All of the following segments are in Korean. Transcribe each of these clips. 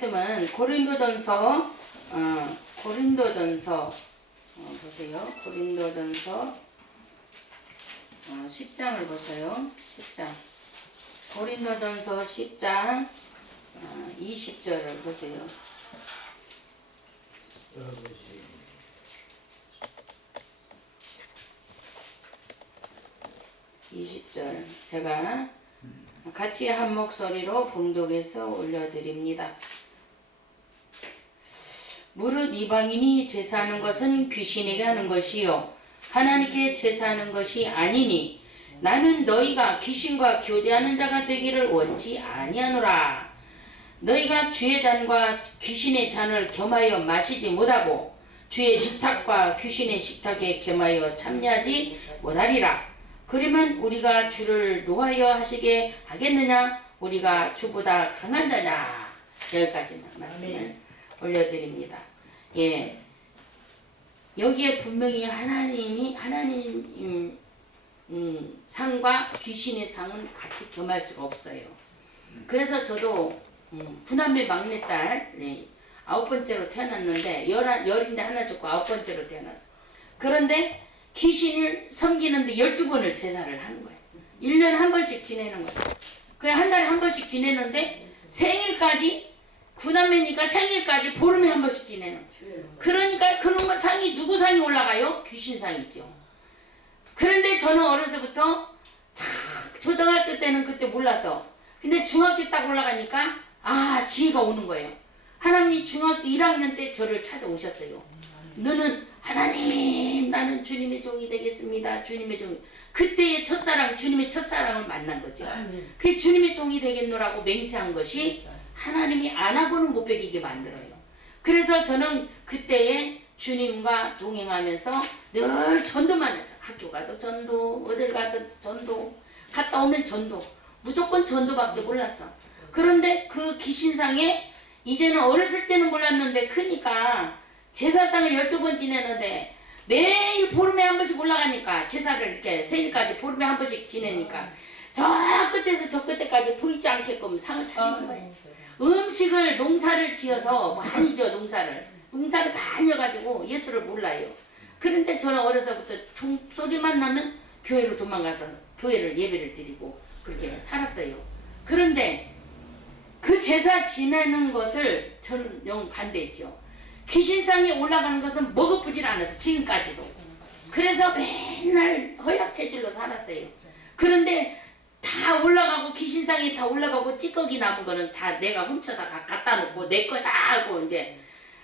말씀은 고린도전서 보세요. 고린도전서 10장을 보세요. 10장. 고린도전서 10장 20절을 보세요. 20절 제가 같이 한 목소리로 봉독해서 올려드립니다. 무릇 이방인이 제사하는 것은 귀신에게 하는 것이요 하나님께 제사하는 것이 아니니 나는 너희가 귀신과 교제하는 자가 되기를 원치 아니하노라. 너희가 주의 잔과 귀신의 잔을 겸하여 마시지 못하고 주의 식탁과 귀신의 식탁에 겸하여 참여하지 못하리라. 그러면 우리가 주를 노하여 하시게 하겠느냐? 우리가 주보다 강한 자냐? 여기까지 말씀을 올려드립니다. 예, 여기에 분명히 하나님 상과 귀신의 상은 같이 겸할 수가 없어요. 그래서 저도 구남매 막내딸 9번째로 태어났는데 열인데 하나 죽고 9번째로 태어났어. 그런데 귀신을 섬기는데 12번을 제사를 하는 거예요. 1년에 한 번씩 지내는 거예요. 그냥 한 달에 한 번씩 지내는데 생일까지 구남매니까 생일까지 보름에 한 번씩 지내는 거예요. 그러니까 그놈의 상이 누구 상이 올라가요? 귀신상이죠. 그런데 저는 어려서부터 초등학교 때는 그때 몰라서 근데 중학교 딱 올라가니까 지혜가 오는 거예요. 하나님이 중학교 1학년 때 저를 찾아오셨어요. 너는 하나님 나는 주님의 종이 되겠습니다. 주님의 종. 그때의 첫사랑 주님의 첫사랑을 만난 거죠. 그게 주님의 종이 되겠노라고 맹세한 것이 하나님이 안 하고는 못 배기게 만들어요. 그래서 저는 그때에 주님과 동행하면서 늘 전도만 해요. 학교 가도 전도, 어딜 가도 전도, 갔다 오면 전도, 무조건 전도밖에 몰랐어. 그런데 그 귀신상에 이제는 어렸을 때는 몰랐는데 크니까 제사상을 12번 지내는데 매일 보름에 한 번씩 올라가니까 제사를 이렇게 생일까지 보름에 한 번씩 지내니까 저 끝에서 저 끝에까지 보이지 않게끔 상을 차리는 거예요. 음식을 농사를 지어서 많이 지어 농사를 많이 해가지고 예수를 몰라요. 그런데 저는 어려서부터 종소리만 나면 교회로 도망가서 교회를 예배를 드리고 그렇게 살았어요. 그런데 그 제사 지내는 것을 저는 영 반대했죠. 귀신상에 올라가는 것은 먹어보질 않아서 지금까지도. 그래서 맨날 허약체질로 살았어요. 그런데 다 올라가고 귀신상에 다 올라가고 찌꺼기 남은 거는 다 내가 훔쳐다 갖다 놓고 내 거 다 하고 이제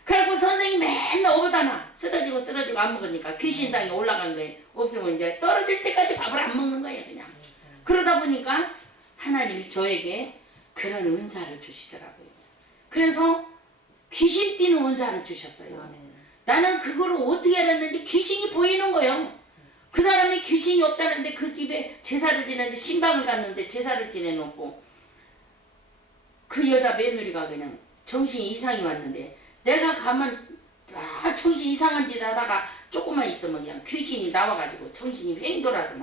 그래갖고 선생님 맨날 오다나 쓰러지고 안 먹으니까 귀신상에 올라간 거에 없으면 이제 떨어질 때까지 밥을 안 먹는 거예요 그냥. 그러다 보니까 하나님이 저에게 그런 은사를 주시더라고요. 그래서 귀신 띄는 은사를 주셨어요. 나는 그거를 어떻게 알았는지 귀신이 보이는 거예요. 그 사람이 귀신이 없다는데 그 집에 제사를 지내는데 신방을 갔는데 제사를 지내놓고 그 여자 며느리가 그냥 정신이 이상이 왔는데 내가 가면 정신 이상한 짓 하다가 조금만 있으면 그냥 귀신이 나와가지고 정신이 횡 돌아서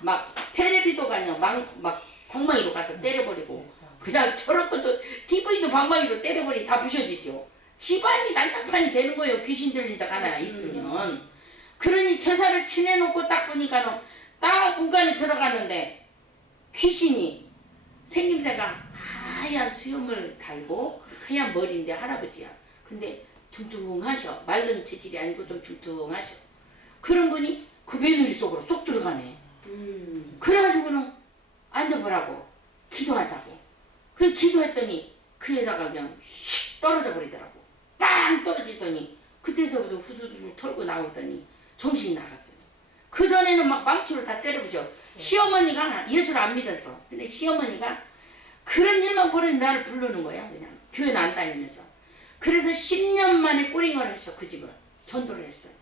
막 테레비도 그냥 막 방망이로 가서 때려버리고 그냥 저런 것도 TV도 방망이로 때려버리고 다 부셔지죠. 집안이 난장판이 되는 거예요. 귀신 들린 자 하나 있으면. 그러니 제사를 지내놓고 딱 보니까는 딱 문간에 들어가는데 귀신이 생김새가 하얀 수염을 달고 하얀 머리인데 할아버지야. 근데 퉁퉁하셔. 마른 체질이 아니고 좀 퉁퉁하셔. 그런 분이 그 며느리 속으로 쏙 들어가네. 그래가지고는 앉아보라고 기도하자고. 그 기도했더니 그 여자가 그냥 휙 떨어져 버리더라고. 빵 떨어지더니 그때서부터 후두둑 털고 나오더니 정신이 나갔어요. 그 전에는 막 망치로 다 때려부셔. 시어머니가 예수를 안 믿었어. 근데 시어머니가 그런 일만 벌이면 나를 부르는 거야. 그냥 교회는 안 다니면서. 그래서 10년 만에 꼬링을 했어. 그 집을 전도를 했어요.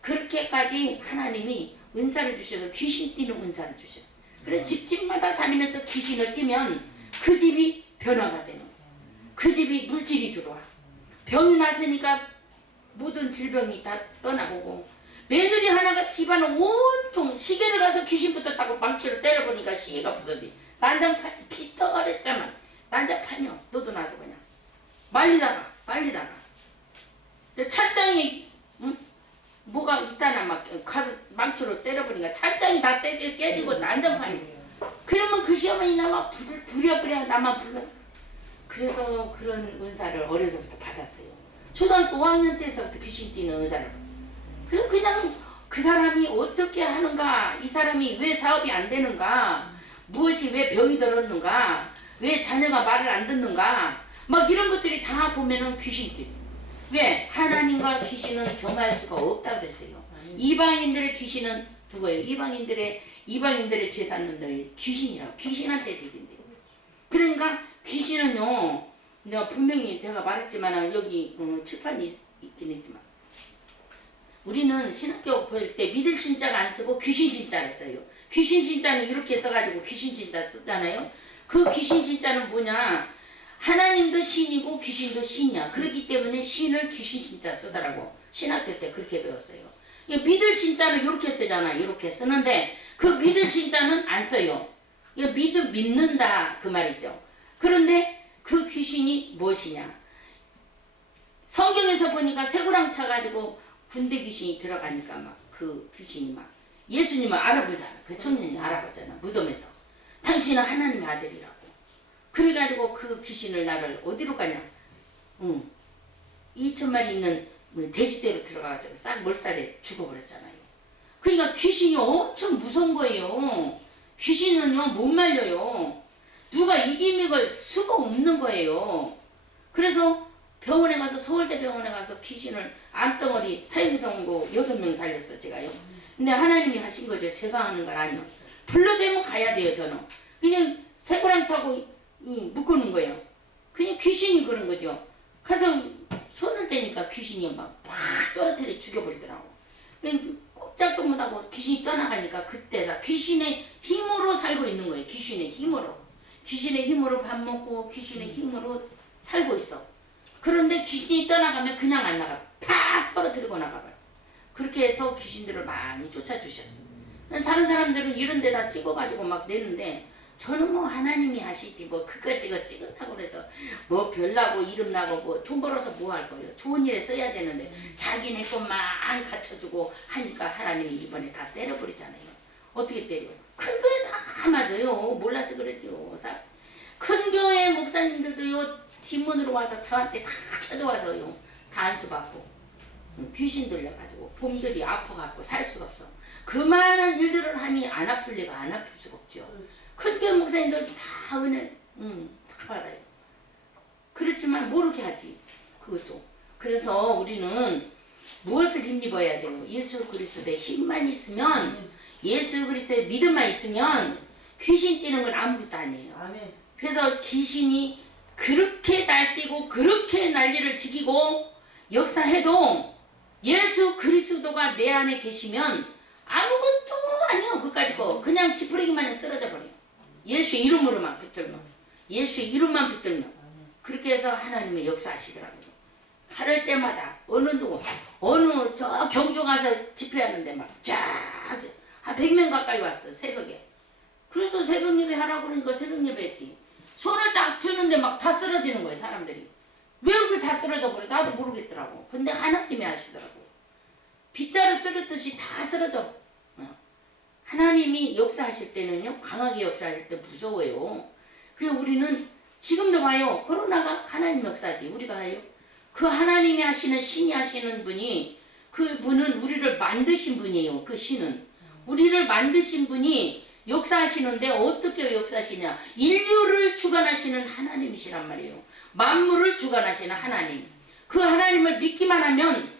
그렇게까지 하나님이 은사를 주셔서 귀신 띄는 은사를 주셔. 그래서 집집마다 다니면서 귀신을 띄면 그 집이 변화가 되는 거야. 그 집이 물질이 들어와. 병이 났으니까 모든 질병이 다 떠나보고 며느리 하나가 집안을 온통 시계를 가서 귀신 붙었다고 망치로 때려보니까 시계가 부서지. 난장판 피터가랬다만 난장판이요. 너도 나도 그냥 말리다가 찻장이 뭐가 있다나 막 가서 망치로 때려버리니까 찻장이 다 깨지고 난장판이. 그러면 그 시어머니나 막 부랴부랴 나만 불렀어. 그래서 그런 은사를 어려서부터 받았어요. 초등학교 5학년 때서부터 귀신 띄는 은사를. 그래서 그냥 그 사람이 어떻게 하는가, 이 사람이 왜 사업이 안 되는가, 무엇이 왜 병이 들었는가, 왜 자녀가 말을 안 듣는가, 막 이런 것들이 다 보면은 귀신들. 왜? 하나님과 귀신은 겸할 수가 없다 그랬어요. 이방인들의 귀신은 누구예요? 이방인들의 제사는 너희 귀신이라고. 귀신한테 드린대요. 그러니까 귀신은요, 내가 분명히 제가 말했지만 여기 칠판이 있긴 있지만 우리는 신학교 볼 때 믿을 신자가 안 쓰고 귀신 신자를 써요. 귀신 신자는 이렇게 써가지고 귀신 신자 쓰잖아요. 그 귀신 신자는 뭐냐? 하나님도 신이고 귀신도 신이야. 그렇기 때문에 신을 귀신 신자 쓰더라고. 신학교 때 그렇게 배웠어요. 믿을 신자는 이렇게 쓰잖아. 이렇게 쓰는데 그 믿을 신자는 안 써요. 믿는다 그 말이죠. 그런데 그 귀신이 무엇이냐? 성경에서 보니까 쇠고랑 차가지고 군대 귀신이 들어가니까 막 그 귀신이 막 예수님을 알아보잖아. 그 청년이 알아봤잖아. 무덤에서. 당신은 하나님의 아들이라고. 그래가지고 그 귀신을 나를 어디로 가냐? 2,000마리 있는 돼지떼로 들어가가지고 싹 몰살에 죽어버렸잖아요. 그러니까 귀신이 엄청 무서운 거예요. 귀신은요 못 말려요. 누가 이기믹을 수가 없는 거예요. 그래서 병원에 가서 서울대 병원에 가서 귀신을 암덩어리 사형선고 6명 살렸어 제가요. 근데 하나님이 하신 거죠. 제가 하는 건 아니요. 불러대면 가야 돼요. 저는 그냥 쇠고랑 차고 묶어놓은 거예요. 그냥 귀신이 그런 거죠. 가서 손을 대니까 귀신이 막 떨어뜨려 죽여버리더라고. 꼼짝도 못하고 귀신이 떠나가니까 그때다 귀신의 힘으로 살고 있는 거예요. 귀신의 힘으로 밥 먹고 귀신의 힘으로 살고 있어. 그런데 귀신이 떠나가면 그냥 안 나가. 팍 떨어뜨리고 나가봐요. 그렇게 해서 귀신들을 많이 쫓아주셨어. 다른 사람들은 이런 데다 찍어가지고 막 내는데 저는 뭐 하나님이 하시지 뭐 그거 찍었다고 그래서 뭐 별나고 이름나고 뭐 돈 벌어서 뭐 할 거예요. 좋은 일에 써야 되는데 자기네 것만 갖춰주고 하니까 하나님이 이번에 다 때려버리잖아요. 어떻게 때려요? 큰 교회 다 맞아요. 몰라서 그러죠. 큰 교회 목사님들도요 뒷문으로 와서 저한테 다 찾아와서요 다 안수받고 귀신 들려가지고 봄들이 아파갖고 살 수가 없어. 그 많은 일들을 하니 안 아플 리가 안 아플 수가 없죠. 큰 교회 목사님들 다 은혜 다 받아요. 그렇지만 모르게 하지 그것도. 그래서 우리는 무엇을 힘입어야 돼요? 예수 그리스도의 힘만 있으면, 예수 그리스도의 믿음만 있으면 귀신 뛰는 건 아무것도 아니에요. 아멘. 그래서 귀신이 그렇게 날뛰고 그렇게 난리를 지키고 역사해도 예수 그리스도가 내 안에 계시면 아무것도 아니요. 그까짓 거 그냥 지푸레기 마냥 쓰러져 버려요. 예수 이름으로만 붙들면, 예수 이름만 붙들면. 그렇게 해서 하나님의 역사하시더라고요. 가를 때마다 어느 저 경주 가서 집회하는데 막 쫙 한 100명 가까이 왔어. 새벽에. 그래서 새벽 예배 하라고 그러니까 새벽 예배 했지. 손을 딱 드는데 막 다 쓰러지는 거예요. 사람들이. 왜 이렇게 다 쓰러져 버려? 나도 모르겠더라고. 근데 하나님이 하시더라고. 빗자루 쓰러듯이 다 쓰러져. 하나님이 역사하실 때는요, 강하게 역사하실 때 무서워요. 그리고 우리는 지금도 봐요. 코로나가 하나님 역사지. 우리가 해요. 그 하나님이 하시는, 신이 하시는 분이, 그 분은 우리를 만드신 분이에요. 그 신은. 우리를 만드신 분이 역사하시는데 어떻게 역사하시냐? 인류를 주관하시는 하나님이시란 말이에요. 만물을 주관하시는 하나님. 그 하나님을 믿기만 하면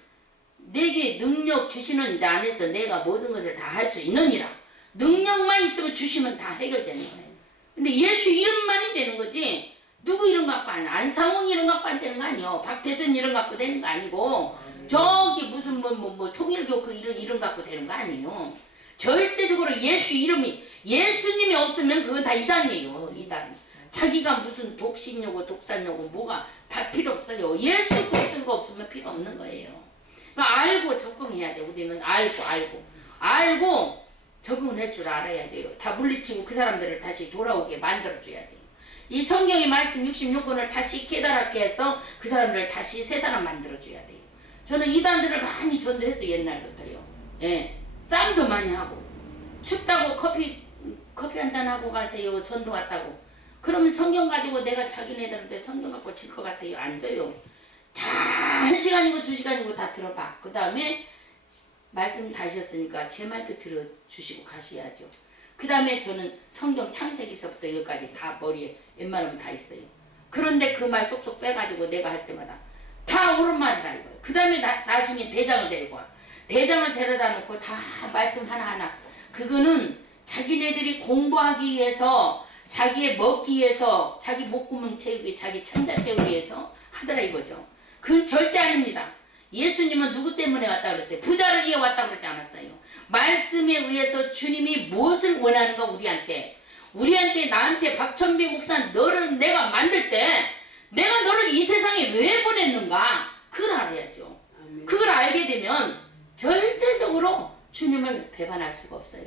내게 능력 주시는 자 안에서 내가 모든 것을 다 할 수 있느니라. 능력만 있으면 주시면 다 해결되는 거예요. 근데 예수 이름만이 되는 거지 누구 이름 갖고 안상홍 이름 갖고 안 되는 거 아니에요. 박태선 이름 갖고 되는 거 아니고 저기 무슨 뭐 통일교 그 이름 갖고 되는 거 아니에요. 절대적으로 예수 이름이, 예수님이 없으면 그건 다 이단이에요. 이단. 자기가 무슨 독신요고 독산요고 뭐가 다 필요 없어요. 예수 그리스도가 없으면 필요 없는 거예요. 그러니까 알고 적응해야 돼. 우리는 알고 적응을 할 줄 알아야 돼요. 다 물리치고 그 사람들을 다시 돌아오게 만들어줘야 돼요. 이 성경의 말씀 66권을 다시 깨달게 해서 그 사람들을 다시 새 사람 만들어줘야 돼요. 저는 이단들을 많이 전도했어요. 옛날부터요. 예, 싸움도 많이 하고 춥다고 커피 한잔 하고 가세요. 전도 왔다고. 그러면 성경 가지고 내가 자기네들한테 성경 갖고 질 것 같아요. 안 져요. 다 1시간이고 2시간이고 다 들어봐. 그 다음에 말씀 다 하셨으니까 제 말도 들어주시고 가셔야죠. 그 다음에 저는 성경 창세기서부터 여기까지 다 머리에 웬만하면 다 있어요. 그런데 그 말 쏙쏙 빼가지고 내가 할 때마다 다 옳은 말이라 이거예요. 그 다음에 나중에 대장을 데리고 와. 대장을 데려다 놓고 다 말씀 하나하나. 그거는 자기네들이 공부하기 위해서, 자기의 먹기 위해서, 자기 목구멍 채우기, 자기 창자 채우기 위해서 하더라 이거죠. 그건 절대 아닙니다. 예수님은 누구 때문에 왔다 그랬어요? 부자를 위해 왔다 그러지 않았어요. 말씀에 의해서 주님이 무엇을 원하는가 우리한테. 나한테 박천비 목사 너를 내가 만들 때 내가 너를 이 세상에 왜 보냈는가? 그걸 알아야죠. 그걸 알게 되면 절대적으로 주님을 배반할 수가 없어요.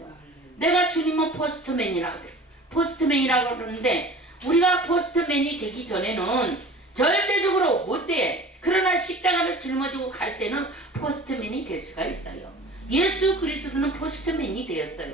내가 주님은 포스트맨이라고 그래요. 포스트맨이라고 그러는데 우리가 포스트맨이 되기 전에는 절대적으로 못 돼. 그러나 십자가를 짊어지고 갈 때는 포스트맨이 될 수가 있어요. 예수 그리스도는 포스트맨이 되었어요.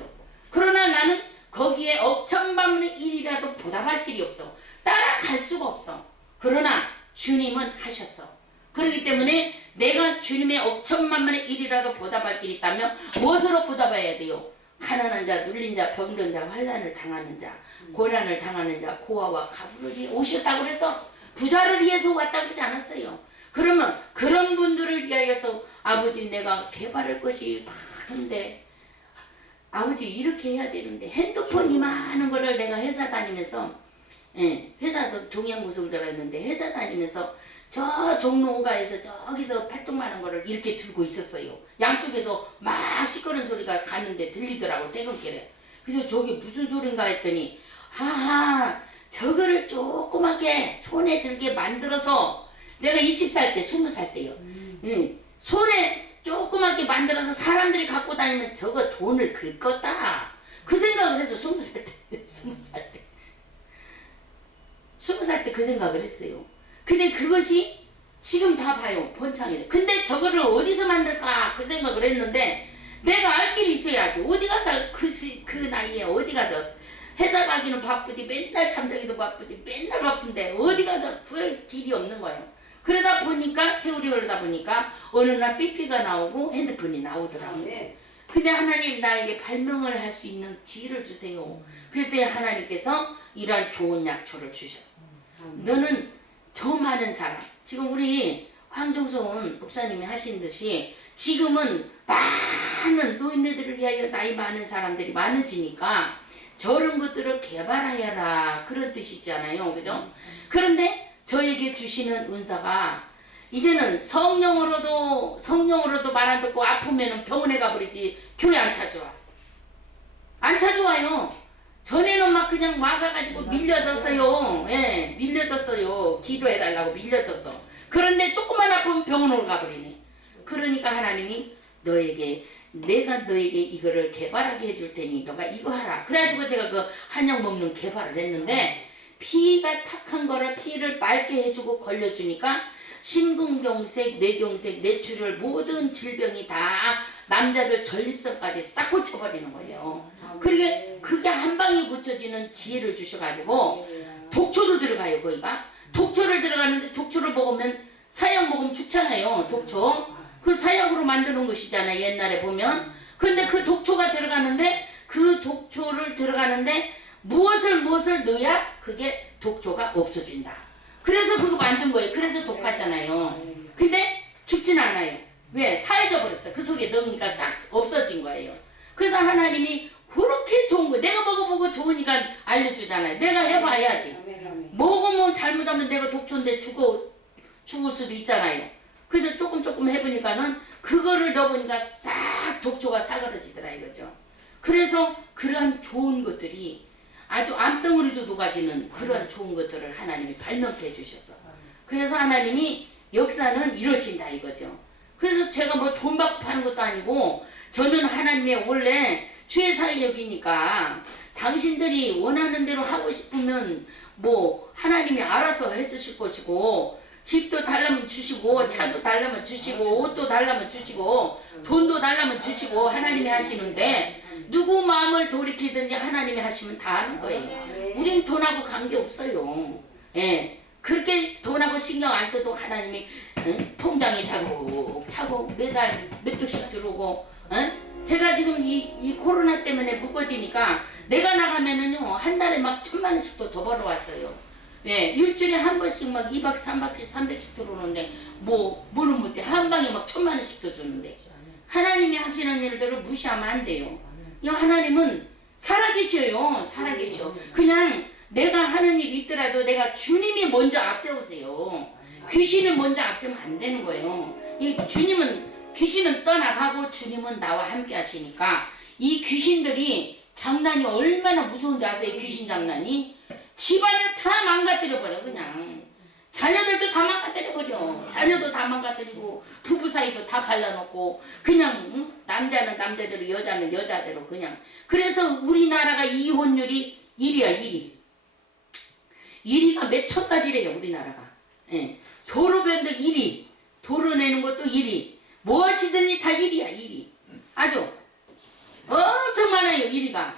그러나 나는 거기에 억천만분의 1이라도 보답할 길이 없어. 따라갈 수가 없어. 그러나 주님은 하셨어. 그렇기 때문에 내가 주님의 억천만분의 1이라도 보답할 길이 있다면 무엇으로 보답해야 돼요? 가난한 자, 눌린 자, 병든 자, 환난을 당하는 자, 고난을 당하는 자, 고아와 가부를 위해 오셨다고 그래서 부자를 위해서 왔다고 그러지 않았어요. 그러면 그런 분들을 위하여서 아버지 내가 개발할 것이 많은데 아버지 이렇게 해야 되는데 핸드폰이 많은 거를 내가 회사 다니면서 회사도 동양무속을 들어갔는데 회사 다니면서 저 종로가에서 저기서 팔뚝만한 거를 이렇게 들고 있었어요. 양쪽에서 막 시끄러운 소리가 갔는데 들리더라고 퇴근길에. 그래서 저게 무슨 소린가 했더니 하하 저거를 조그맣게 손에 들게 만들어서 내가 20살 때 20살 때요. 손에 조그맣게 만들어서 사람들이 갖고 다니면 저거 돈을 긁 거다. 그 생각을 해서 20살 때 20살 때 그 생각을 했어요. 근데 그것이 지금 다 봐요. 번창이. 근데 저거를 어디서 만들까 그 생각을 했는데 내가 알 길이 있어야지. 어디 가서 그 나이에 어디 가서 회사 가기는 바쁘지 맨날 잠자기도 바쁘지 맨날 바쁜데 어디 가서 구할 길이 없는 거예요. 그러다 보니까 세월이 흐르다 보니까 어느 날 삐삐가 나오고 핸드폰이 나오더라고요. 근데 하나님 나에게 발명을 할 수 있는 지혜를 주세요. 그랬더니 하나님께서 이러한 좋은 약초를 주셨어. 너는 저 많은 사람, 지금 우리 황정선 목사님이 하신 듯이 지금은 많은 노인네들을 위하여 나이 많은 사람들이 많아지니까 저런 것들을 개발하여라 그런 뜻이잖아요. 그죠? 그런데 저에게 주시는 은사가 이제는 성령으로도 말 안 듣고 아프면은 병원에 가버리지 교회 안 찾아와. 안 찾아와요. 전에는 막 그냥 와가지고 밀려졌어요. 예, 밀려졌어요. 기도해달라고 밀려졌어. 그런데 조금만 아프면 병원으로 가버리네. 그러니까 하나님이 내가 너에게 이거를 개발하게 해줄 테니 너가 이거 하라. 그래가지고 제가 그 한약 먹는 개발을 했는데 피가 탁한 거를 피를 맑게 해주고 걸려주니까 심근경색, 뇌경색, 뇌출혈 모든 질병이 다 남자들 전립선까지 싹 고쳐버리는 거예요. 그게 한 방에 고쳐지는 지혜를 주셔가지고 독초도 들어가요. 거기가 독초를 들어가는데 독초를 먹으면 사약 먹으면 죽잖아요. 독초 그 사약으로 만드는 것이잖아요. 옛날에 보면. 근데 그 독초가 들어가는데 그 독초를 들어가는데 무엇을 넣어야 그게 독초가 없어진다. 그래서 그거 만든 거예요. 그래서 독하잖아요. 근데 죽진 않아요. 왜? 사해져 버렸어. 그 속에 넣으니까 싹 없어진 거예요. 그래서 하나님이 그렇게 좋은 거 내가 먹어보고 좋으니까 알려주잖아요. 내가 해봐야지. 먹으면 잘못하면 내가 독초인데 죽을 수도 있잖아요. 그래서 조금 해보니까는 그거를 넣어보니까 싹 독초가 사그러지더라 이거죠. 그래서 그러한 좋은 것들이 아주 암덩어리도 녹아지는 그런 좋은 것들을 하나님이 발명해 주셨어. 그래서 하나님이 역사는 이루어진다 이거죠. 그래서 제가 뭐 돈 받고 파는 것도 아니고 저는 하나님의 원래 주의 사역이니까 당신들이 원하는 대로 하고 싶으면 뭐 하나님이 알아서 해주실 것이고 집도 달라면 주시고 차도 달라면 주시고 옷도 달라면 주시고 돈도 달라면 주시고 하나님이 하시는데 누구 마음을 돌이키든지 하나님이 하시면 다 하는 거예요. 우린 돈하고 관계없어요. 예. 그렇게 돈하고 신경 안 써도 하나님이 통장에 차곡차곡 매달 몇백씩 들어오고 제가 지금 이 코로나 때문에 묶어지니까 내가 나가면은요 한 달에 막 1,000만 원씩도 더 벌어왔어요. 예, 일주일에 한 번씩 막 2박 3박 300씩 들어오는데 뭐는 못해 한 방에 막 1,000만 원씩도 주는데 하나님이 하시는 일들을 무시하면 안 돼요. 이 하나님은 살아계셔요. 살아계셔. 그냥 내가 하는 일이 있더라도 내가 주님이 먼저 앞세우세요. 귀신을 먼저 앞세우면 안 되는 거예요. 이 귀신은 떠나가고 주님은 나와 함께 하시니까 이 귀신들이 장난이 얼마나 무서운지 아세요? 귀신 장난이 집안을 다 망가뜨려버려. 그냥 자녀들도 다 망가뜨려버려. 자녀도 다 망가뜨리고 부부 사이도 다 갈라놓고 그냥 남자는 남자대로 여자는 여자대로 그냥. 그래서 우리나라가 이혼율이 1위야 1위. 1위가 몇 천 가지래요 우리나라가. 예. 도로변도 1위. 도로 내는 것도 1위. 무엇이든지 다 1위야 1위. 아주 엄청 많아요 1위가.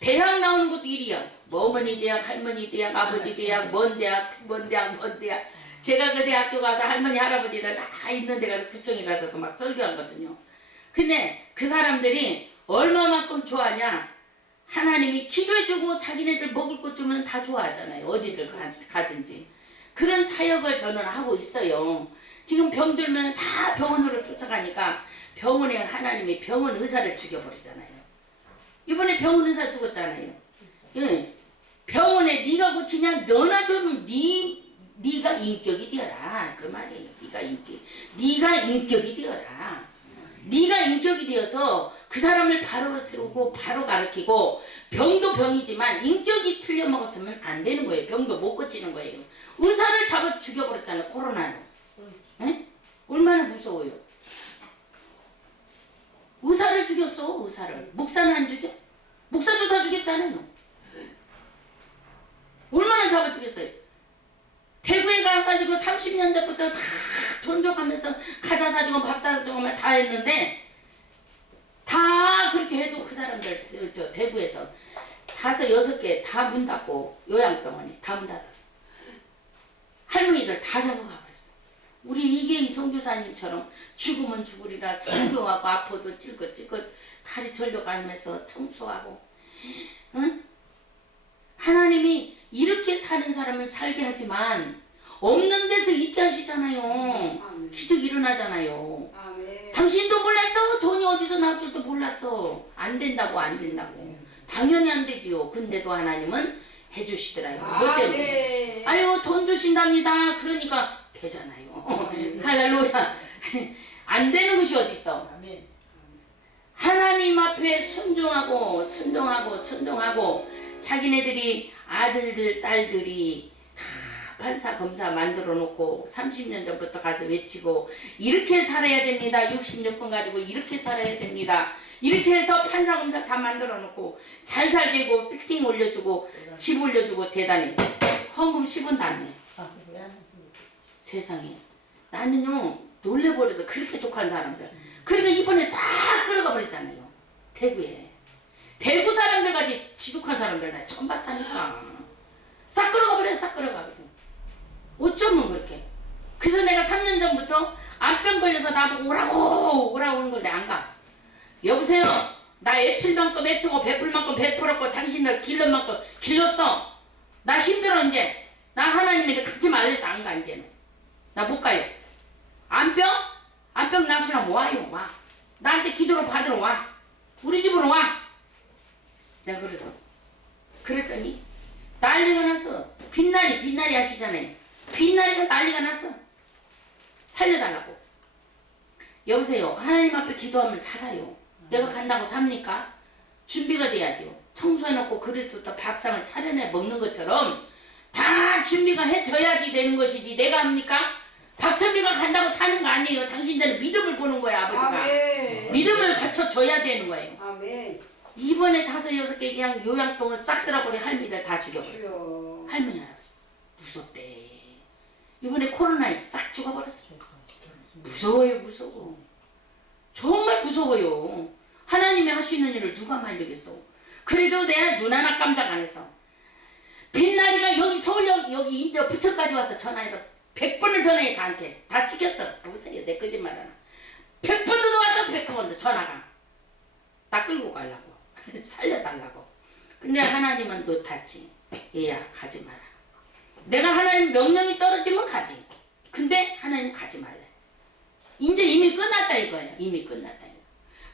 대학 나오는 것도 1위야. 뭐 어머니 대학, 할머니 대학, 아버지 대학, 뭔 대학, 뭔 대학, 뭔 대학. 제가 그 대학교 가서 할머니, 할아버지들 다 있는 데 가서 구청에 가서 막 설교하거든요. 근데 그 사람들이 얼마만큼 좋아하냐. 하나님이 기도해주고 자기네들 먹을 것 주면 다 좋아하잖아요. 어디들 가든지. 그런 사역을 저는 하고 있어요. 지금 병 들면 다 병원으로 쫓아가니까 병원에 하나님이 병원 의사를 죽여버리잖아요. 이번에 병원 의사 죽었잖아요. 예. 병원에 네가 고치냐 너나 좀 네가 인격이 되어라 그 말이에요. 네가 인격이 되어라. 네가 인격이 되어서 그 사람을 바로 세우고 바로 가르치고 병도 병이지만 인격이 틀려 먹었으면 안 되는 거예요. 병도 못 고치는 거예요. 의사를 잡아 죽여버렸잖아요. 코로나로. 에? 얼마나 무서워요. 의사를 죽였어. 의사를. 목사는 안 죽여? 목사도 다 죽였잖아요. 얼마나 잡아 죽였어요. 대구에 가가지고 30년 전부터 다 돈 줘가면서 과자 사주고 밥 사주고 다 했는데 다 그렇게 해도 그 사람들 저 대구에서 5, 6개 다 문 닫고 요양병원이 다 문 닫았어. 할머니들 다 잡아가 버렸어. 우리 이계희 선교사님처럼 죽으면 죽으리라 설교하고 아파도 찔긋찔긋 다리 절려가면서 청소하고 응? 하나님이 이렇게 사는 사람은 살게 하지만 없는 데서 있게 하시잖아요. 기적 일어나잖아요. 당신도 몰랐어? 돈이 어디서 나올 줄도 몰랐어. 안 된다고 안 된다고. 당연히 안 되지요. 근데도 하나님은 해주시더라요. 뭐 때문에? 아유 돈 주신답니다. 그러니까 되잖아요. 할렐루야. 안 되는 것이 어딨어. 하나님 앞에 순종하고 자기네들이 아들들 딸들이 다 판사 검사 만들어 놓고 30년 전부터 가서 외치고 이렇게 살아야 됩니다. 66건 가지고 이렇게 살아야 됩니다. 이렇게 해서 판사 검사 다 만들어 놓고 잘 살되고 빌딩 올려주고 집 올려주고 대단히 헌금 10원 다 내. 세상에 나는요 놀래버려서 그렇게 독한 사람들. 그러니까 이번에 싹 끌어가 버렸잖아요. 대구에. 대구 사람들까지 지독한 사람들 나 처음 봤다니까. 싹 끌어가 버려. 어쩌면 그렇게. 그래서 내가 3년 전부터 암병 걸려서 나보고 오라고 하는 걸 내가 안 가. 여보세요. 나 애칠만큼 애치고 베풀만큼 베풀었고 당신들 길른 만큼 길렀어. 나 힘들어 이제. 나 하나님한테 같이 말려서 안 가 이제는. 나 못 가요. 암병 나서나 와요. 와. 나한테 기도로 받으러 와. 우리 집으로 와. 내가 그랬더니 난리가 났어. 빛나리 하시잖아요. 빛나리가 난리가 났어. 살려달라고. 여보세요. 하나님 앞에 기도하면 살아요. 내가 간다고 삽니까? 준비가 돼야죠. 청소해놓고 그릇부터 밥상을 차려내 먹는 것처럼 다 준비가 해져야지 되는 것이지 내가 합니까? 박천비가 간다고 사는 거 아니에요. 당신들은 믿음을 보는 거예요. 아버지가. 아멘. 믿음을 갖춰줘야 되는 거예요. 아멘. 이번에 5, 6개 그냥 요양병을 싹 쓸어버려 할머니들 다 죽여버렸어. 할머니 할아버지 무섭대. 이번에 코로나에 싹 죽어버렸어. 무서워요 무서워. 정말 무서워요. 하나님이 하시는 일을 누가 말리겠어. 그래도 내가 눈 하나 깜짝 안 했어. 빛나리가 여기 서울역 여기 인제 부천까지 와서 전화해서 100번을 전화해 다한테 다 찍혔어. 보세요 내 거짓말 하나. 100번도 와서 100번도 전화가 나 끌고 가려고 살려달라고. 근데 하나님은 놓았지. 얘야 가지 마라. 내가 하나님 명령이 떨어지면 가지. 근데 하나님 가지 말래. 이제 이미 끝났다 이거예요. 이미 끝났다 이거.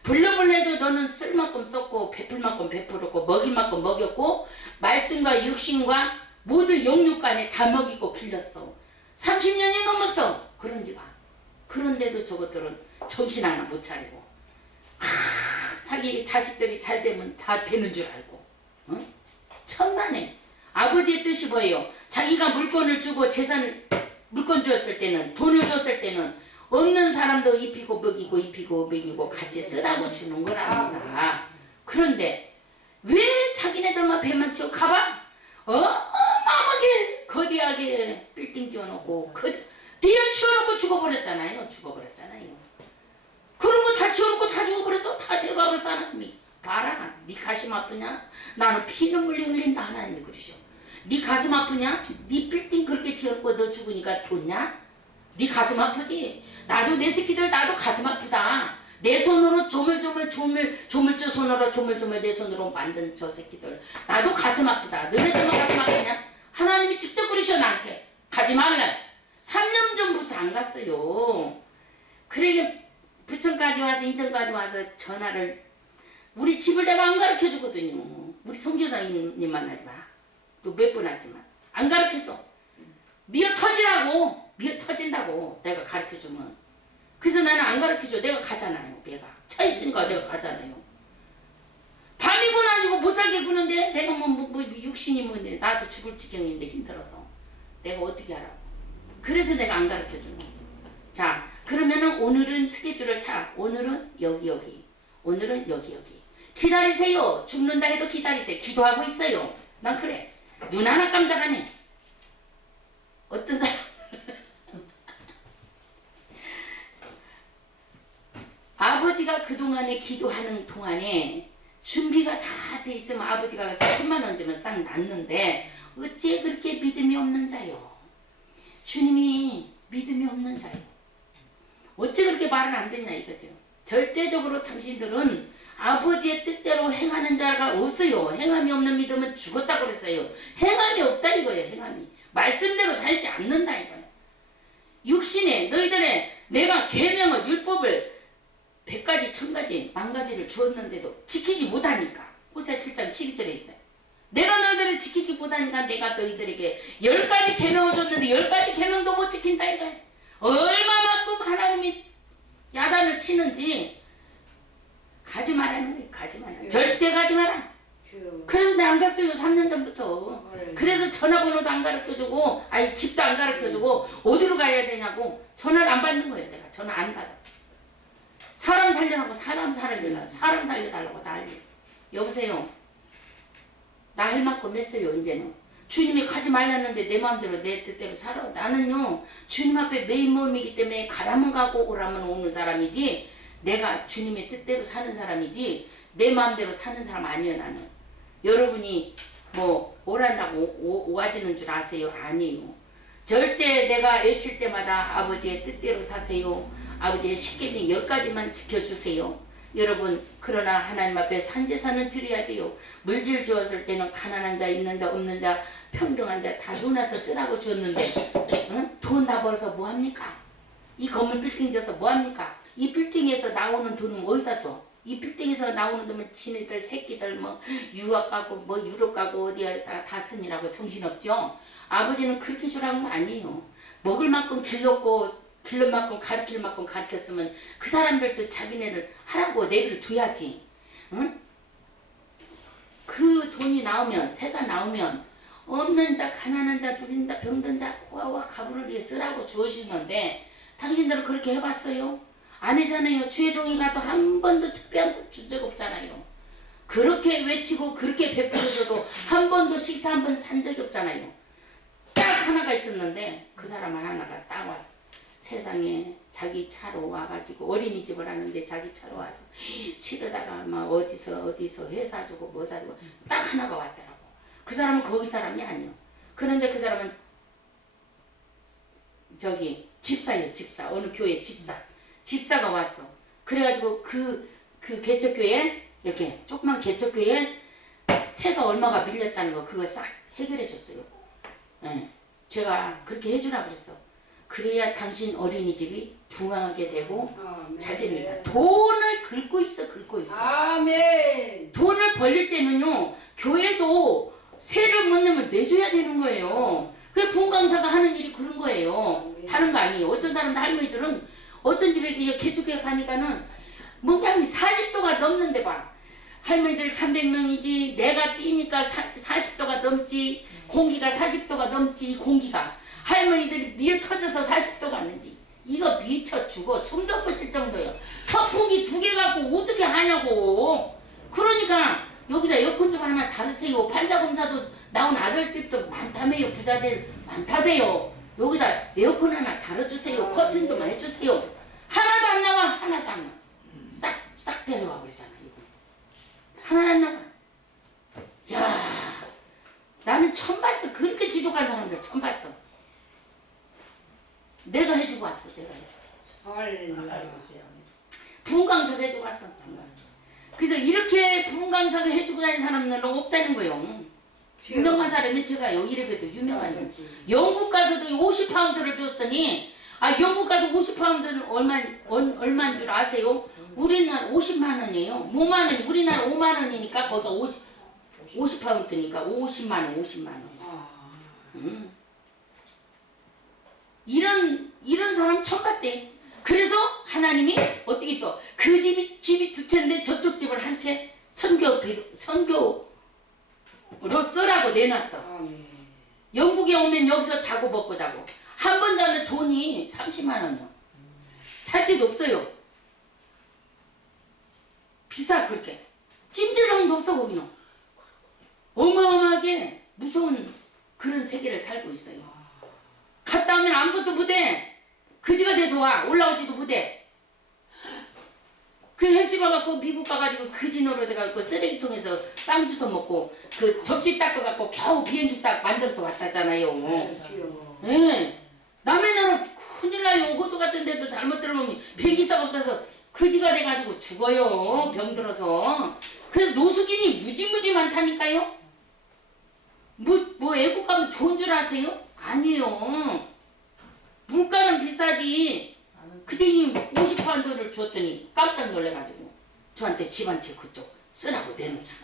불러볼래도 너는 쓸 만큼 썼고 베풀 만큼 베풀었고 먹일 만큼 먹였고 말씀과 육신과 모든 영육간에 다 먹이고 길렀어. 30년이 넘었어. 그런지 봐. 그런데도 저것들은 정신 하나 못 차리고 자기 자식들이 잘 되면 다 되는 줄 알고 천만에. 아버지의 뜻이 뭐예요? 자기가 물건을 주고 물건 주었을 때는 돈을 줬을 때는 없는 사람도 입히고 먹이고 입히고 먹이고 같이 쓰라고 주는 거랍니다. 그런데 왜 자기네들만 배만 치고 가봐? 어마어마하게 거대하게 빌딩 띄워놓고 뒤에 치워놓고 죽어버렸잖아요. 그런 거 다 치워놓고 다 죽어버렸어. 다 데려가버렸어 하나님이. 봐라 네 가슴 아프냐? 나는 피눈물이 흘린다 하나님이 그러셔. 네 가슴 아프냐? 네 빌딩 그렇게 지었고 너 죽으니까 좋냐? 네 가슴 아프지? 나도 내 새끼들 나도 가슴 아프다. 내 손으로 조물조물 저 손으로 조물조물 내 손으로 만든 저 새끼들 나도 가슴 아프다. 너네들만 가슴 아프냐? 하나님이 직접 그러셔 나한테. 가지 말래. 3년 전부터 안 갔어요. 그러게 부천까지 와서 인천까지 와서 전화를 우리 집을 내가 안 가르쳐 주거든요. 우리 선교사님 만나지 마. 또 몇 번 왔지만 안 가르쳐 줘. 미어 터진다고 내가 가르쳐 주면. 그래서 나는 안 가르쳐 줘. 내가 가잖아요. 내가 차 있으니까 내가 가잖아요. 밤이 보나지고 못 살게 구는데 내가 뭐 육신이 뭐인데 나도 죽을 지경인데 힘들어서 내가 어떻게 하라고. 그래서 내가 안 가르쳐 주는 거야. 자 그러면은 오늘은 스케줄을 차. 오늘은 여기 오늘은 여기 기다리세요. 죽는다 해도 기다리세요. 기도하고 있어요. 난 그래. 눈 하나 깜짝 안 해. 어떤 사람 아버지가 그동안에 기도하는 동안에 준비가 다 돼 있으면 아버지가 가서 10만 원 주면 싹 났는데 어째 그렇게 믿음이 없는 자요. 주님이 믿음이 없는 자요. 어째 그렇게 말을 안 듣냐 이거죠. 절대적으로 당신들은 아버지의 뜻대로 행하는 자가 없어요. 행함이 없는 믿음은 죽었다고 그랬어요. 행함이 없다 이거예요. 행함이. 말씀대로 살지 않는다 이거예요. 육신에 너희들의 내가 계명을 율법을 100가지 1000가지 10,000가지를 주었는데도 지키지 못하니까 호세아 7장 12절에 있어요. 내가 너희들을 지키지 못하니까 내가 너희들에게 10가지 계명을 줬는데 10가지 계명도 못 지킨다 이거예요. 얼마만큼 하나님이 야단을 치는지 가지 말라는 거예요. 가지 마라. 절대 가지 마라. 그래서 내가 안 갔어요. 3년 전부터. 그래서 전화번호도 안 가르쳐주고 아니 집도 안 가르쳐주고 어디로 가야 되냐고 전화를 안 받는 거예요. 내가 전화 안 받아. 사람 살려하고 사람 살려달라고 난리. 여보세요. 나 할 만큼 했어요. 이제는. 주님이 가지 말랐는데 내 마음대로 내 뜻대로 살아. 나는요. 주님 앞에 메인 몸이기 때문에 가라면 가고 오라면 오는 사람이지 내가 주님의 뜻대로 사는 사람이지 내 마음대로 사는 사람 아니에요. 나는. 여러분이 뭐 오란다고 오아지는 줄 아세요? 아니에요. 절대 내가 외칠 때마다 아버지의 뜻대로 사세요. 아버지의 십계명 10가지만 지켜주세요. 여러분 그러나 하나님 앞에 산제사는 드려야 돼요. 물질 주었을 때는 가난한 자 있는 자 없는 자 평등한 자 다 누나서 쓰라고 주었는데 응? 돈 다 벌어서 뭐합니까? 이 건물 빌딩 줘서 뭐합니까? 이 빌딩에서 나오는 돈은 어디다 줘? 이 빌딩에서 나오는 돈은 지네들 새끼들 뭐 유학 가고 뭐 유럽 가고 어디에다 다 쓰니라고 정신없죠? 아버지는 그렇게 주라는 거 아니에요. 먹을 만큼 길렀고 길른 만큼 가르칠 만큼 가르쳤으면 그 사람들도 자기네들 하라고 내비를 둬야지. 응? 그 돈이 나오면 새가 나오면 없는 자 가난한 자 누린 자 병든 자 고아와 가부를 위해 쓰라고 주시는데 당신들은 그렇게 해봤어요? 안 해잖아요. 주의 종이 가도 한 번도 특별한 준 적 없잖아요. 그렇게 외치고 그렇게 베풀어줘도 한 번도 식사 한 번 산 적이 없잖아요. 딱 하나가 있었는데 그 사람 하나가 딱 와서 세상에 자기 차로 와가지고 어린이집을 하는데 자기 차로 와서 치르다가 막 어디서 회사 주고 뭐 사주고 딱 하나가 왔더라고. 그 사람은 거기 사람이 아니요. 그런데 그 사람은 저기 집사예요. 집사. 어느 교회 집사가 왔어. 그래가지고 그 개척교회 이렇게 조그만 개척교회 세가 얼마가 밀렸다는 거 그거 싹 해결해 줬어요. 예. 제가 그렇게 해주라 그랬어. 그래야 당신 어린이집이 부강하게 되고 잘 됩니다. 돈을 긁고 있어. 아멘. 돈을 벌릴 때는요 교회도 세를 못 내면 내줘야 되는 거예요. 그게 부흥강사가 하는 일이 그런 거예요. 다른 거 아니에요. 어떤 사람들 할머니들은 어떤 집에 개척교회 가니까는 뭐 그냥 40도가 넘는데 봐. 할머니들 300명이지 내가 뛰니까 40도가 넘지 공기가 40도가 넘지 공기가 할머니들이 미어 터져서 40도가 넘지 이거 미쳐 죽어 숨도 못 쉴 정도예요. 선풍기 2개 갖고 어떻게 하냐고. 그러니까 여기다 에어컨 좀 하나 다르세요. 판사검사도 나온 아들집도 많다며요. 부자들 많다대요. 여기다 에어컨 하나 달아주세요. 커튼 좀 해주세요. 하나도 안 나와. 하나도 안 나와. 싹 데려와 버리잖아. 하나도 안 나와. 야, 나는 처음 봤어. 그렇게 지독한 사람들 처음 봤어. 내가 해주고 왔어. 부흥강사가 해주고 왔어. 그래서 이렇게 부흥강사가 해주고 다니는 사람은 없다는 거예요. 유명한 사람이 제가요. 이래봬도 유명한 영국 가서도 50파운드를 주었더니 영국 가서 50파운드는 얼마인 줄 아세요? 우리나라 50만 원이에요. 5만 원, 우리나라 5만 원이니까 거기가 50파운드니까 50만 원. 이런 사람 처음 봤대. 그래서 하나님이 어떻게 줘? 그 집이 2채인데 저쪽 집을 한 채 선교로 쓰라고 내놨어. 영국에 오면 여기서 자고 먹고 자고. 한 번 자면 돈이 30만 원이요. 잘 데도 없어요. 비싸 그렇게. 찜질방도 없어 거기는. 어마어마하게 무서운 그런 세계를 살고 있어요. 갔다 오면 아무것도 못해. 그지가 돼서 와. 올라오지도 못해. 그 햄씨가 갖고 미국 가가지고 그지 노릇해가지고 쓰레기통에서 빵 주워 먹고 그 접시 닦아갖고 겨우 비행기 싹 만들어서 왔다잖아요. 예. 남의 나라 큰일 나요. 호주 같은 데도 잘못 들어오면 비행기 싹 없어서 그지가 돼가지고 죽어요. 병들어서. 그래서 노숙인이 무지무지 많다니까요. 뭐 애국 가면 좋은 줄 아세요? 아니에요. 물가는 비싸지. 그때님 50파운드를 주었더니 깜짝 놀래가지고 저한테 집 한 채 그쪽 쓰라고 내놓잖아.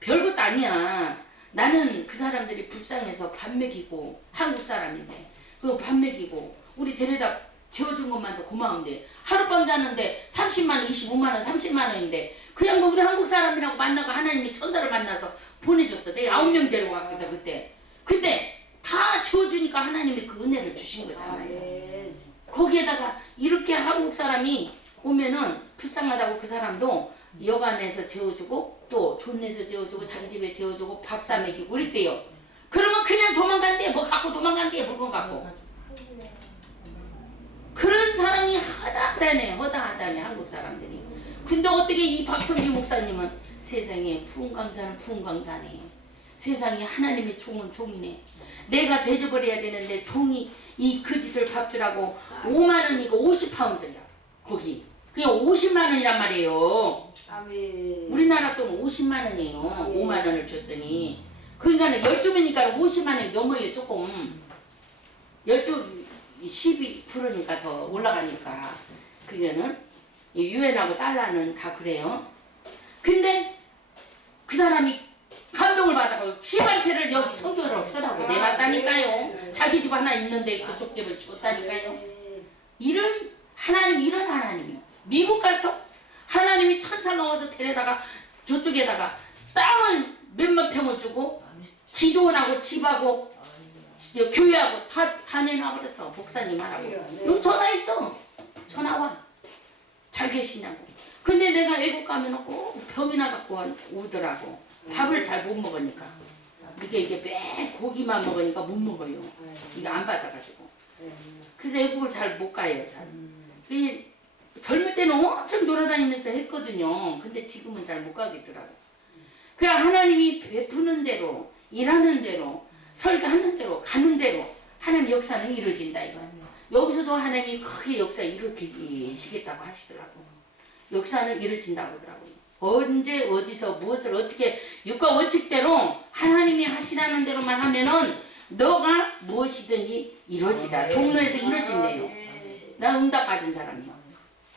별것도 아니야. 나는 그 사람들이 불쌍해서 밥 먹이고 한국 사람인데 그거 밥 먹이고 우리 데려다 재워준 것만도 고마운데 하룻밤 자는데 30만원 25만원 30만원인데 그냥 뭐 우리 한국 사람이라고 만나고 하나님이 천사를 만나서 보내줬어. 내가 9명 데려갔거든 그때. 근데 다 채워주니까 하나님이 그 은혜를 주신 거잖아요. 거기에다가 이렇게 한국 사람이 오면은 불쌍하다고 그 사람도 여관에서 재워주고 또 돈 내서 재워주고 자기 집에 재워주고 밥 사 먹이고 그랬대요. 그러면 그냥 도망간대. 뭐 갖고 도망간대. 물건 갖고. 그런 사람이 허다하다네 한국 사람들이. 근데 어떻게 이 박천기 목사님은 세상에 부흥강사는 부흥강사네. 세상에 하나님의 종은 종이네. 내가 대접을 해야 되는데 돈이 이 거지들 밥 주라고 5만 원이고 50파운드야. 거기. 그냥 50만 원이란 말이에요. 아멘. 우리나라 돈 50만 원이에요. 5만 원을 줬더니. 그러니까 12명이니까 50만 원이 넘어요 조금. 12%니까 더 올라가니까. 그러면은 유엔하고 달러는 다 그래요. 근데 그 사람이 감동을 받아서 집 한 채를 여기 성교를 쓰라고 내놨다니까요. 자기 집 하나 있는데 그쪽 집을 줬다니까요. 이런 하나님이요. 미국 가서 하나님이 천사가 와서 데려다가 저쪽에다가 땅을 몇몇 평을 주고 기도원하고 집하고 교회하고 다 내놔버렸어. 목사님 하라고. 여기 전화했어. 전화 와. 잘 계시냐고. 근데 내가 외국 가면 꼭 병이나 갖고 오더라고. 밥을 잘 못 먹으니까. 이게 매 고기만 먹으니까 못 먹어요. 이거 안 받아가지고. 그래서 외국을 잘 못 가요. 잘. 이 젊을 때는 엄청 돌아다니면서 했거든요. 근데 지금은 잘 못 가겠더라고. 그냥 하나님이 베푸는 대로, 일하는 대로, 설교하는 대로, 가는 대로 하나님 역사는 이루어진다 이거야. 여기서도 하나님이 크게 역사 일으키시겠다고 하시더라고. 역사는 이루어진다고 하더라고요. 언제 어디서 무엇을 어떻게 육과 원칙대로 하나님이 하시라는 대로만 하면은 너가 무엇이든지 이루어지다. 종로에서 이루어진대요. 나 응답 받은 사람이요.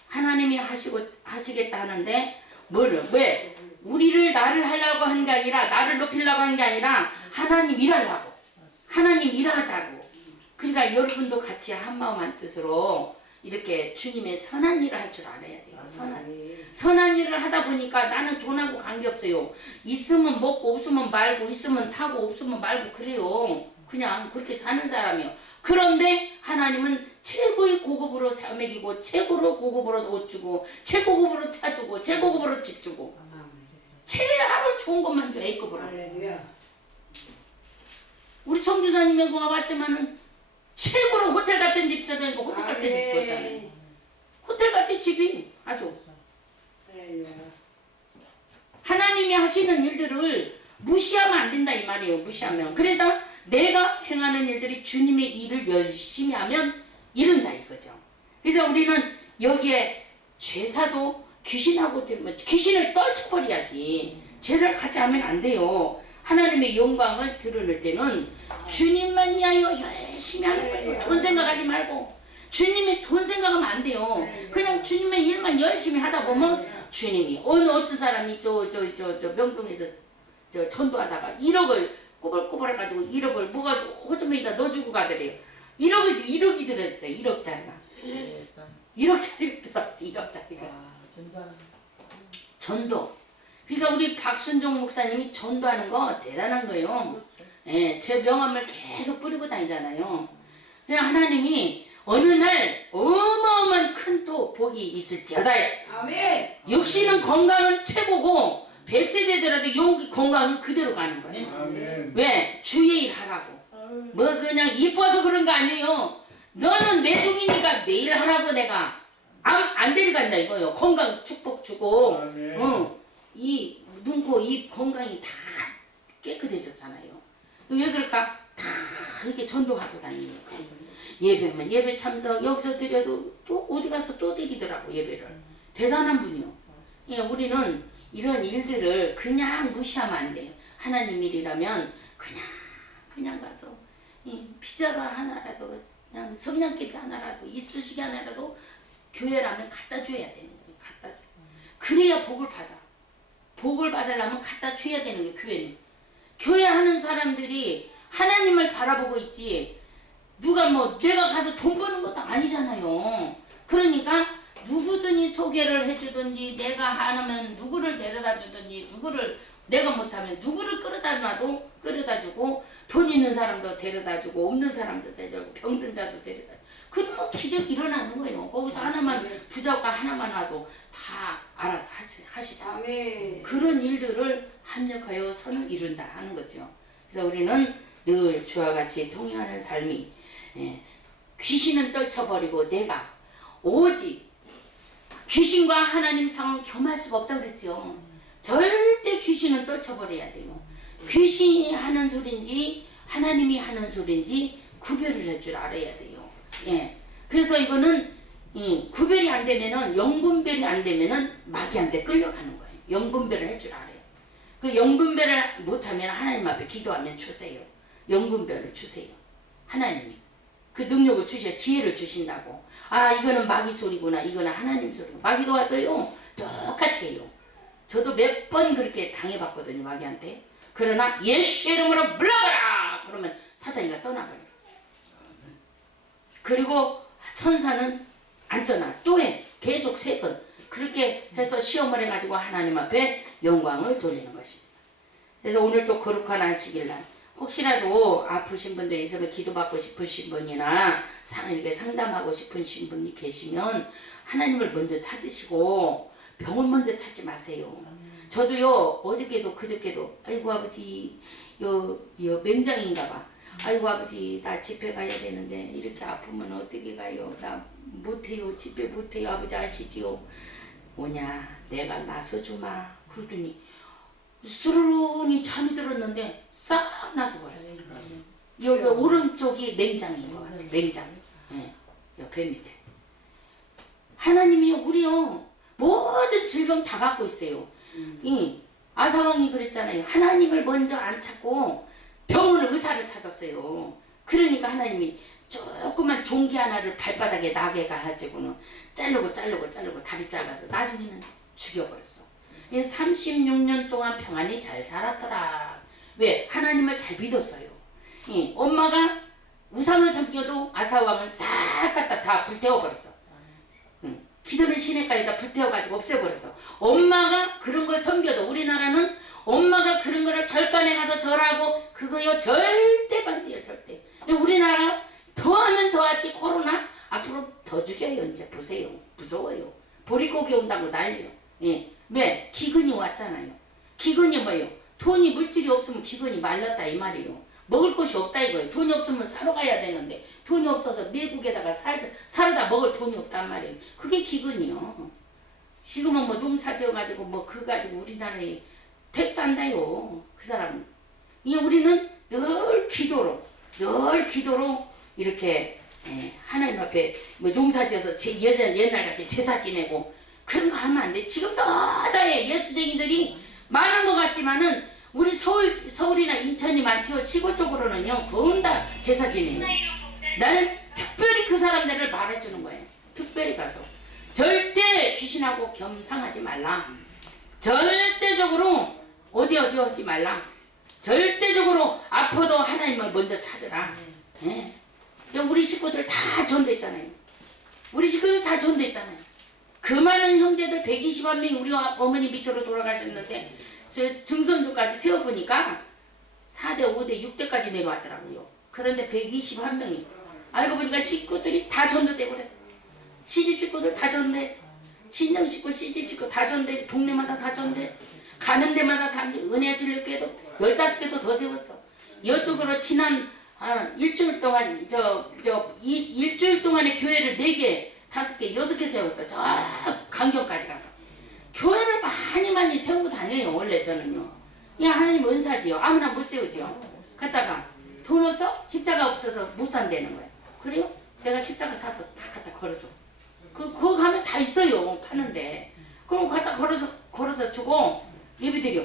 하나님이 하시겠다 하는데 왜? 우리를 나를 하려고 한 게 아니라 나를 높이려고 한 게 아니라 하나님 일하려고. 하나님 일하자고. 그러니까 여러분도 같이 한마음 한뜻으로 이렇게 주님의 선한 일을 할 줄 알아야 돼요. 선한 일을 하다 보니까 나는 돈하고 관계없어요. 있으면 먹고 없으면 말고 있으면 타고 없으면 말고 그래요. 그냥 그렇게 사는 사람이요. 그런데 하나님은 최고의 고급으로 먹이고 최고로 고급으로 옷 주고 최고급으로 차 주고 최고급으로 집 주고 최하로 좋은 것만 줘. A급으로. 우리 성주사님은 그거 봤지만은 최고로 호텔 같은 집 주니까 호텔 같은 집 줬잖아요. 호텔 같은 집이 아주 하나님이 하시는 일들을 무시하면 안 된다 이 말이에요. 무시하면. 그러다 내가 행하는 일들이 주님의 일을 열심히 하면 이룬다 이거죠. 그래서 우리는 여기에 죄사도 귀신하고 들면 귀신을 떨쳐버려야지. 죄를 같이 하면 안 돼요. 하나님의 영광을 드러낼 때는 주님만 위하여 열심히 하는 거예요. 돈 생각하지 말고. 주님이 돈 생각하면 안 돼요. 그냥 주님의 일만 열심히 하다 보면 주님이 어떤 사람이 저 명동에서 전도하다가 1억을 꼬불꼬불 해가지고 1억을 뭐가 호주머니에다 넣어주고 가더래요. 1억이 들었대. 1억짜리가. 1억짜리가 들어왔어. 1억짜리가. 전도. 그러니까 우리 박순종 목사님이 전도하는 거 대단한 거예요. 예, 제 명함을 계속 뿌리고 다니잖아요. 그냥 하나님이 어느 날 어마어마한 큰 또 복이 있을지어다. 아멘. 역시는 건강은 최고고 100세 되더라도 건강은 그대로 가는 거예요. 아멘. 왜? 주의 일 하라고. 뭐 그냥 이뻐서 그런 거 아니에요. 너는 내 종이니까 내일 하라고 내가 안 데려간다 이거요. 건강 축복 주고 이 눈, 코, 입 건강이 다 깨끗해졌잖아요. 왜 그럴까? 다 이렇게 전도하고 다니니까. 예배면 예배 참석 여기서 드려도 또 어디 가서 또 드리더라고 예배를. 대단한 분이요. 예, 우리는 이런 일들을 그냥 무시하면 안 돼요. 하나님 일이라면 그냥 가서 피자로 하나라도 그냥 성냥개비 하나라도 이쑤시개 하나라도 교회라면 갖다 줘야 되는 거예요. 갖다 줘. 그래야 복을 받아. 복을 받으려면 갖다 줘야 되는 거예요. 교회는. 교회 하는 사람들이 하나님을 바라보고 있지 누가 뭐 내가 가서 돈 버는 것도 아니잖아요. 그러니까 누구든지 소개를 해주든지 내가 하면 누구를 데려다 주든지 누구를 내가 못하면 누구를 끌어다 주고 돈 있는 사람도 데려다 주고 없는 사람도 데려다 주고 병든 자도 데려다 주고 그러면 기적 일어나는 거예요. 거기서 하나만 부자가 하나만 와서 다 알아서 하시자. 그런 일들을 합력하여 선을 이룬다 하는 거죠. 그래서 우리는 늘 주와 같이 통행하는 삶이 귀신은 떨쳐버리고 내가 오직 귀신과 하나님 상은 겸할 수가 없다고 그랬죠. 절대 귀신은 떨쳐버려야 돼요. 귀신이 하는 소린지 하나님이 하는 소린지 구별을 할 줄 알아야 돼요. 예. 그래서 이거는 구별이 안 되면은 영분별이 안 되면은 마귀한테 끌려가는 거예요. 영분별을 할 줄 알아요. 그 영분별을 못하면 하나님 앞에 기도하면 주세요. 영분별을 주세요. 하나님이 그 능력을 주셔 지혜를 주신다고. 아 이거는 마귀 소리구나 이거는 하나님 소리구나. 마귀도 와서요 똑같이 해요. 저도 몇 번 그렇게 당해봤거든요 마귀한테. 그러나 예수 이름으로 물러가라 그러면 사탄이가 떠나버려요. 그리고 천사는 안 떠나 또 해. 계속 3번 그렇게 해서 시험을 해가지고 하나님 앞에 영광을 돌리는 것입니다. 그래서 오늘 또 거룩한 안식일날 혹시라도 아프신 분들이 있으면 기도받고 싶으신 분이나 이렇게 상담하고 싶으신 분이 계시면 하나님을 먼저 찾으시고 병원 먼저 찾지 마세요. 저도요 어저께도 그저께도 아이고 아버지 요 맹장인가 봐. 아이고 아버지 나 집회 가야 되는데 이렇게 아프면 어떻게 가요? 나 못해요. 집회 못해요. 아버지 아시지요? 뭐냐 내가 나서주마. 그러더니 스르르니 잠이 들었는데 싹 나서 버렸어요. 여기 오른쪽이 맹장인 것 같아요. 맹장. 예, 옆에 밑에. 하나님이요 우리요 모든 질병 다 갖고 있어요. 이 아사왕이 그랬잖아요. 하나님을 먼저 안 찾고 병원을 의사를 찾았어요. 그러니까 하나님이 조그만 종기 하나를 발바닥에 나게 가지고는 자르고 다리 잘라서 나중에는 죽여버렸어. 36년 동안 평안히 잘 살았더라. 왜? 하나님을 잘 믿었어요. 엄마가 우상을 섬겨도 아사왕은 싹 갖다 다 불태워버렸어. 기도는 시내가에다 불태워가지고 없애버렸어. 엄마가 그런 걸 섬겨도 우리나라는 엄마가 그런 거를 절간에 가서 절하고 그거요 절대 반대요 절대. 근데 우리나라 더하면 더하지 코로나 앞으로 더 죽여요. 이제 보세요. 무서워요. 보릿고개 온다고 난리요. 예. 왜? 기근이 왔잖아요. 기근이 뭐예요? 돈이 물질이 없으면 기근이 말랐다 이 말이에요. 먹을 것이 없다 이거예요. 돈이 없으면 사러 가야 되는데 돈이 없어서 미국에다가 사러다 먹을 돈이 없단 말이에요. 그게 기근이요. 지금은 뭐 농사 지어가지고 뭐 그 가지고 우리나라에 택도 한다요. 그 사람은. 이 우리는 늘 기도로 이렇게 하나님 앞에 뭐 농사 지어서 옛날같이 제사 지내고 그런 거 하면 안 돼. 지금도 다해 예수쟁이들이 많은 것 같지만은 우리 서울이나 인천이 많죠. 시골 쪽으로는요. 더운다 제사 지내요. 나는 특별히 그 사람들을 말해주는 거예요. 특별히 가서. 절대 귀신하고 겸상하지 말라. 절대적으로 어디 하지 말라. 절대적으로 아파도 하나님을 먼저 찾으라. 예. 우리 식구들 다 전도했잖아요. 우리 식구들 다 전도했잖아요. 그 많은 형제들 120만 명이 우리 어머니 밑으로 돌아가셨는데 증손주까지 세어보니까 4대, 5대, 6대까지 내려왔더라고요. 그런데 121명이 알고 보니까 식구들이 다 전도돼 버렸어. 시집 식구들 다 전도했어. 친정 식구, 시집 식구 다 전도했어. 동네마다 다 전도했어. 가는 데마다 다 은혜 진료교회도 15개도 더 세웠어. 이쪽으로 지난 일주일 동안 일주일 동안에 교회를 4개, 5개, 6개 세웠어. 저 강경까지 가서. 교회를 많이 세우고 다녀요. 원래 저는요. 야 하나님 은사지요. 아무나 못 세우지요. 갔다가 돈 없어? 십자가 없어서 못 산다는 거야. 그래요? 내가 십자가 사서 다 갖다 걸어줘. 거기 가면 다 있어요. 파는데. 그럼 갖다 걸어서 주고 예배 드려.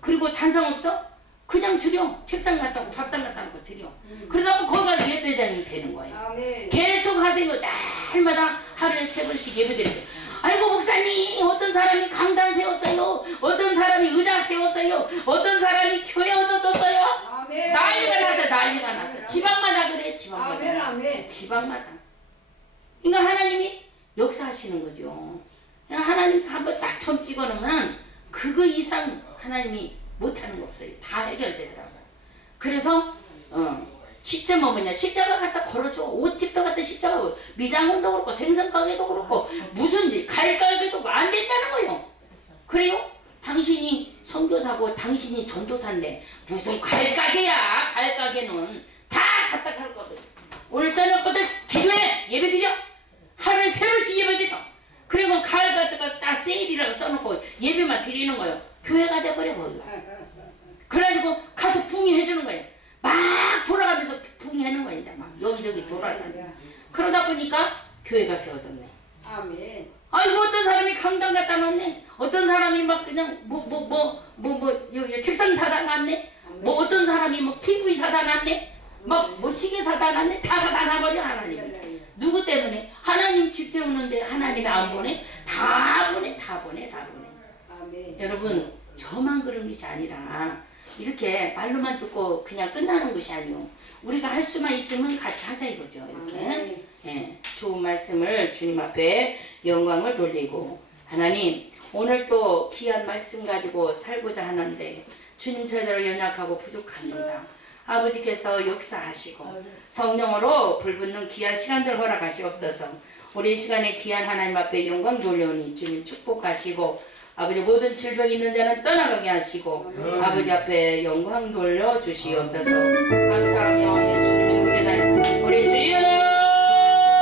그리고 단상 없어? 그냥 드려. 책상 갖다 놓고 밥상 갖다 놓고 드려. 그러다 보면 거기가 예배당이 되는 거예요. 아멘. 계속 하세요. 날마다 하루에 3번씩 예배 드리세요. 아이고 목사님 어떤 사람이 강단 세웠어요. 어떤 사람이 의자 세웠어요. 어떤 사람이 교회 얻어줬어요. 아멘. 난리가 났어. 지방마다 그래. 지방마다. 아멘, 아멘. 지방마다. 그러니까 하나님이 역사하시는 거죠. 하나님 한번 딱 점 찍어놓으면 그거 이상 하나님이 못하는 거 없어요. 다 해결되더라고요. 그래서 십자가 뭐냐 십자가 갖다 걸어줘. 옷집도 갖다 십자가 미장원도 그렇고 생선가게도 그렇고 무슨 갈가게도 안 된다는 거예요. 그래요? 당신이 선교사고 당신이 전도사인데 무슨 갈가게야. 갈가게는 다 갖다 갈 거거든. 오늘 저녁부터 기도해. 예배드려. 하루에 3번씩 예배드려. 그리고 가을 갖다가 딱 세일이라고 써놓고 예배만 드리는 거예요. 교회가 돼버려 거기가. 그래가지고 가서 붕이해주는 거예요. 막 돌아가면서 붕이하는 거예요. 막 여기저기 돌아다니고. 그러다 보니까 교회가 세워졌네. 아멘. 아이고 어떤 사람이 강당 갖다 놨네. 어떤 사람이 막 그냥 여기 책상 사다 놨네. 뭐 어떤 사람이 뭐 TV 사다 놨네. 막 뭐 시계 사다 놨네. 다 사다 놔버려 하나님. 누구 때문에? 하나님 집 세우는데 하나님이 안 보내? 다 보내. 아멘. 여러분 저만 그런 것이 아니라 이렇게 말로만 듣고 그냥 끝나는 것이 아니요. 우리가 할 수만 있으면 같이 하자 이거죠. 이렇게 예, 좋은 말씀을 주님 앞에 영광을 돌리고 하나님 오늘 또 귀한 말씀 가지고 살고자 하는데 주님 저희들 연약하고 부족합니다. 아버지께서 역사하시고 성령으로 불붙는 귀한 시간들 허락하시옵소서. 우리 이 시간에 귀한 하나님 앞에 영광 돌려오니 주님 축복하시고 아버지 모든 질병 있는 자는 떠나가게 하시고 아버지 앞에 영광 돌려 주시옵소서. 감사하며 예수님